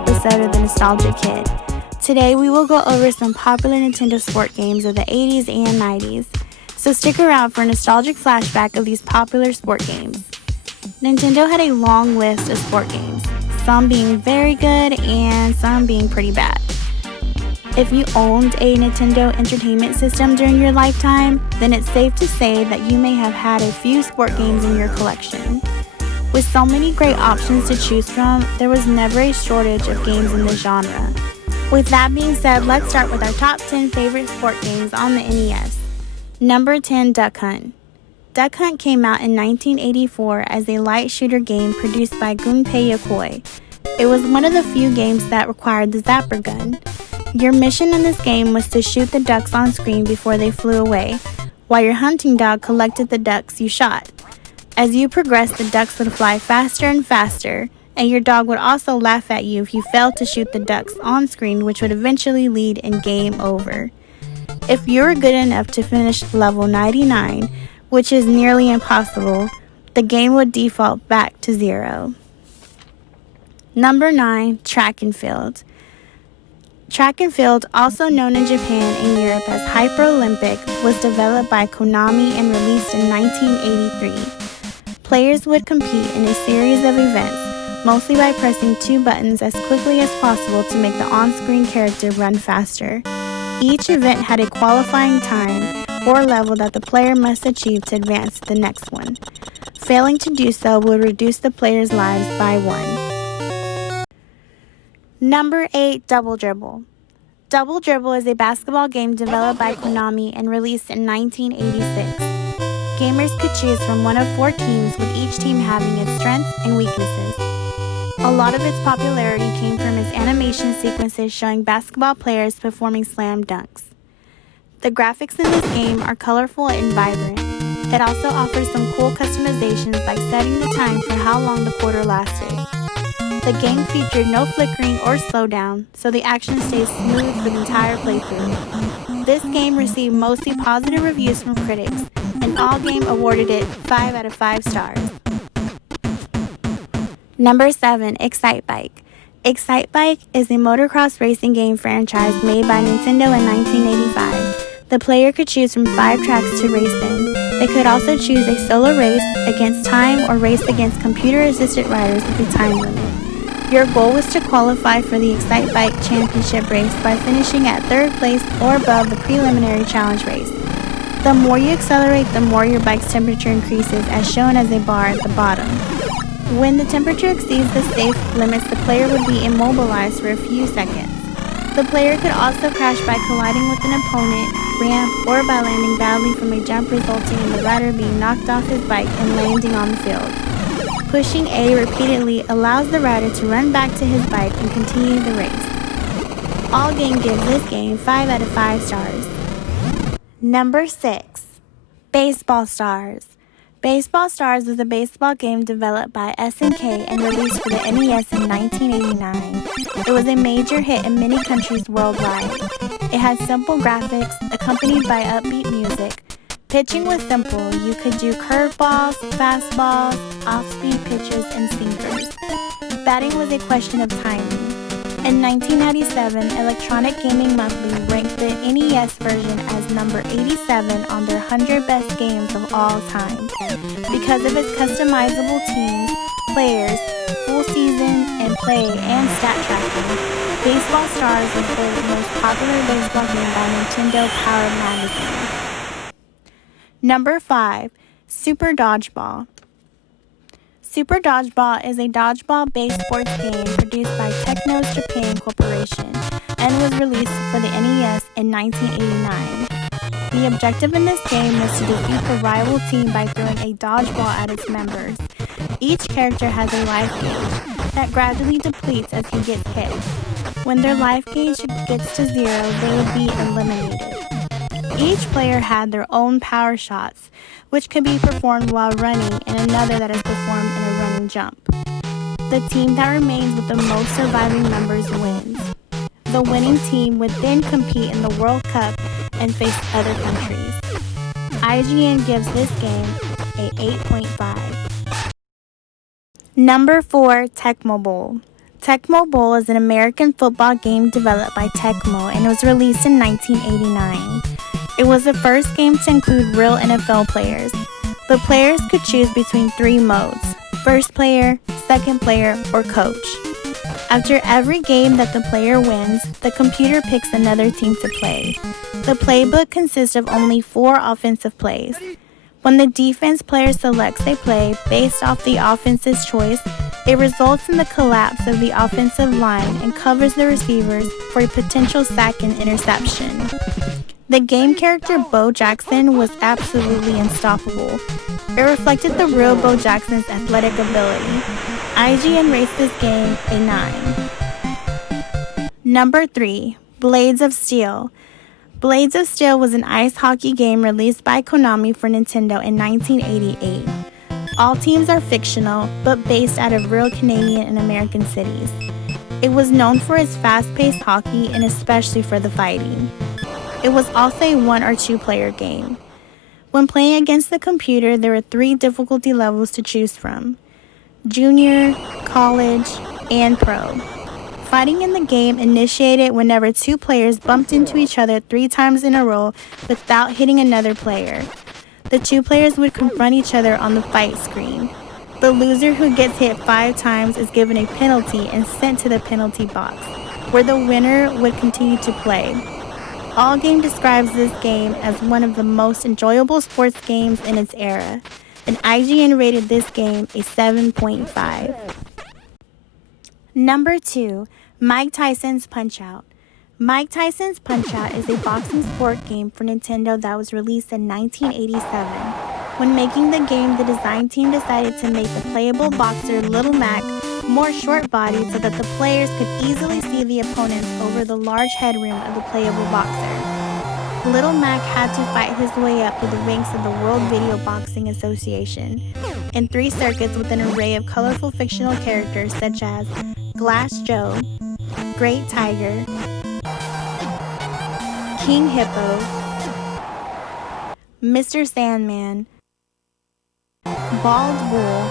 episode of The Nostalgic Kid. Today we will go over some popular Nintendo sport games of the 80s and 90s. So stick around for a nostalgic flashback of these popular sport games. Nintendo had a long list of sport games, some being very good and some being pretty bad. If you owned a Nintendo Entertainment System during your lifetime, then it's safe to say that you may have had a few sport games in your collection. With so many great options to choose from, there was never a shortage of games in the genre. With that being said, let's start with our top 10 favorite sport games on the NES. Number 10, Duck Hunt. Duck Hunt came out in 1984 as a light shooter game produced by Gunpei Yokoi. It was one of the few games that required the zapper gun. Your mission in this game was to shoot the ducks on screen before they flew away, while your hunting dog collected the ducks you shot. As you progressed, the ducks would fly faster and faster, and your dog would also laugh at you if you failed to shoot the ducks on screen, which would eventually lead in game over. If you were good enough to finish level 99, which is nearly impossible, the game would default back to 0. Number 9, Track and Field. Track and Field, also known in Japan and Europe as Hyper Olympic, was developed by Konami and released in 1983. Players would compete in a series of events, mostly by pressing 2 buttons as quickly as possible to make the on-screen character run faster. Each event had a qualifying time or level that the player must achieve to advance to the next one. Failing to do so would reduce the player's lives by 1. Number 8, Double Dribble. Double Dribble is a basketball game developed by Konami and released in 1986. Gamers could choose from one of 4 teams, with each team having its strengths and weaknesses. A lot of its popularity came from its animation sequences showing basketball players performing slam dunks. The graphics in this game are colorful and vibrant. It also offers some cool customizations like setting the time for how long the quarter lasted. The game featured no flickering or slowdown, so the action stays smooth for the entire playthrough. This game received mostly positive reviews from critics, and Allgame awarded it 5 out of 5 stars. Number 7, Excite Bike. Excite Bike is a motocross racing game franchise made by Nintendo in 1985. The player could choose from 5 tracks to race in. They could also choose a solo race, against time, or race against computer-assisted riders with a time limit. Your goal was to qualify for the Excite Bike Championship race by finishing at 3rd place or above the preliminary challenge race. The more you accelerate, the more your bike's temperature increases, as shown as a bar at the bottom. When the temperature exceeds the safe limits, the player would be immobilized for a few seconds. The player could also crash by colliding with an opponent, ramp, or by landing badly from a jump, resulting in the rider being knocked off his bike and landing on the field. Pushing A repeatedly allows the rider to run back to his bike and continue the race. Allgame gives this game 5 out of 5 stars. Number 6, Baseball Stars. Baseball Stars was a baseball game developed by SNK and released for the NES in 1989. It was a major hit in many countries worldwide. It had simple graphics, accompanied by upbeat music. Pitching was simple. You could do curveballs, fastballs, off-speed pitches, and sinkers. Batting was a question of timing. In 1997, Electronic Gaming Monthly ranked the NES version as number 87 on their 100 best games of all time. Because of its customizable teams, players, full season, and play and stat tracking, Baseball Stars was voted the most popular baseball game by Nintendo Power Magazine. Number 5, Super Dodgeball. Super Dodgeball is a dodgeball-based sports game produced by Technos Japan Corporation and was released for the NES in 1989. The objective in this game was to defeat the rival team by throwing a dodgeball at its members. Each character has a life gauge that gradually depletes as he gets hit. When their life gauge gets to 0, they would be eliminated. Each player had their own power shots, which could be performed while running, and another that is performed in a running jump. The team that remains with the most surviving members wins. The winning team would then compete in the World Cup and face other countries. IGN gives this game a 8.5. Number 4, Tecmo Bowl. Tecmo Bowl is an American football game developed by Tecmo and was released in 1989. It was the first game to include real NFL players. The players could choose between 3 modes: first player, second player, or coach. After every game that the player wins, the computer picks another team to play. The playbook consists of only 4 offensive plays. When the defense player selects a play based off the offense's choice, it results in the collapse of the offensive line and covers the receivers for a potential sack and interception. The game character Bo Jackson was absolutely unstoppable. It reflected the real Bo Jackson's athletic ability. IGN rates this game a 9. Number 3. Blades of Steel. Blades of Steel was an ice hockey game released by Konami for Nintendo in 1988. All teams are fictional, but based out of real Canadian and American cities. It was known for its fast-paced hockey and especially for the fighting. It was also a 1 or 2 player game. When playing against the computer, there were 3 difficulty levels to choose from: Junior, College, and Pro. Fighting in the game initiated whenever 2 players bumped into each other 3 times in a row without hitting another player. The 2 players would confront each other on the fight screen. The loser who gets hit 5 times is given a penalty and sent to the penalty box, where the winner would continue to play. All Game describes this game as one of the most enjoyable sports games in its era, and IGN rated this game a 7.5. Number 2. Mike Tyson's Punch-Out! Mike Tyson's Punch-Out! Is a boxing sport game for Nintendo that was released in 1987. When making the game, the design team decided to make the playable boxer Little Mac more short-bodied so that the players could easily see the opponents over the large headroom of the playable boxer. Little Mac had to fight his way up through the ranks of the World Video Boxing Association in 3 circuits with an array of colorful fictional characters such as Glass Joe, Great Tiger, King Hippo, Mr. Sandman, Bald Bull,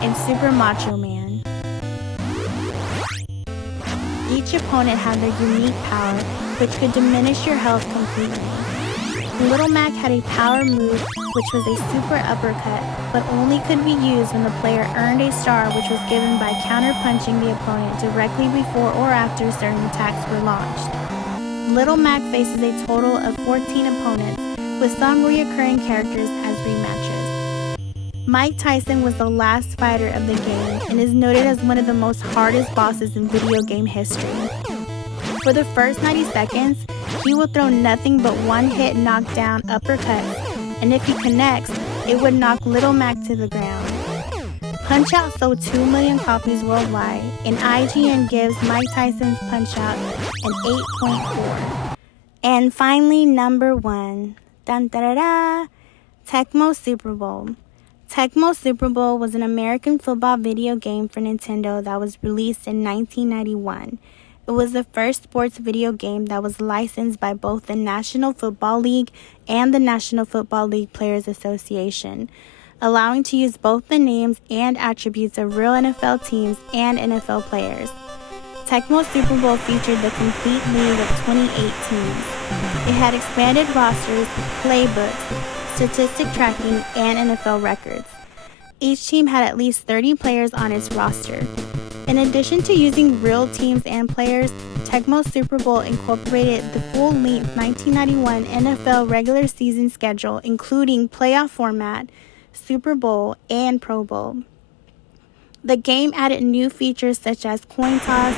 and Super Macho Man. Each opponent had their unique power, which could diminish your health completely. Little Mac had a power move, which was a super uppercut, but only could be used when the player earned a star, which was given by counter-punching the opponent directly before or after certain attacks were launched. Little Mac faces a total of 14 opponents, with some reoccurring characters as rematches. Mike Tyson was the last fighter of the game and is noted as one of the most hardest bosses in video game history. For the first 90 seconds, he will throw nothing but one-hit knockdown uppercuts, and if he connects, it would knock Little Mac to the ground. Punch-Out sold 2 million copies worldwide, and IGN gives Mike Tyson's Punch-Out an 8.4. And finally, number 1. Dun-da-da-da! Tecmo Super Bowl. Tecmo Super Bowl was an American football video game for Nintendo that was released in 1991. It was the first sports video game that was licensed by both the National Football League and the National Football League Players Association, allowing to use both the names and attributes of real NFL teams and NFL players. Tecmo Super Bowl featured the complete league of 28 teams. It had expanded rosters, playbooks, statistic tracking, and NFL records. Each team had at least 30 players on its roster. In addition to using real teams and players, Tecmo Super Bowl incorporated the full-length 1991 NFL regular season schedule, including playoff format, Super Bowl, and Pro Bowl. The game added new features such as coin toss,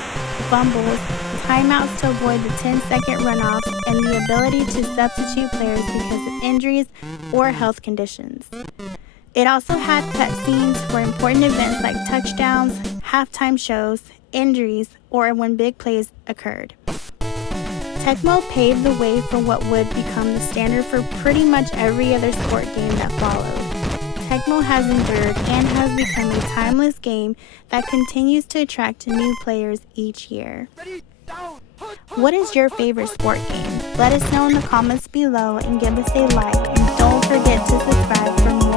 fumbles, timeouts to avoid the 10-second runoffs, and the ability to substitute players because of injuries or health conditions. It also had cutscenes for important events like touchdowns, halftime shows, injuries, or when big plays occurred. Tecmo paved the way for what would become the standard for pretty much every other sport game that followed. Tecmo has endured and has become a timeless game that continues to attract new players each year. What is your favorite sport game? Let us know in the comments below and give us a like, and don't forget to subscribe for more.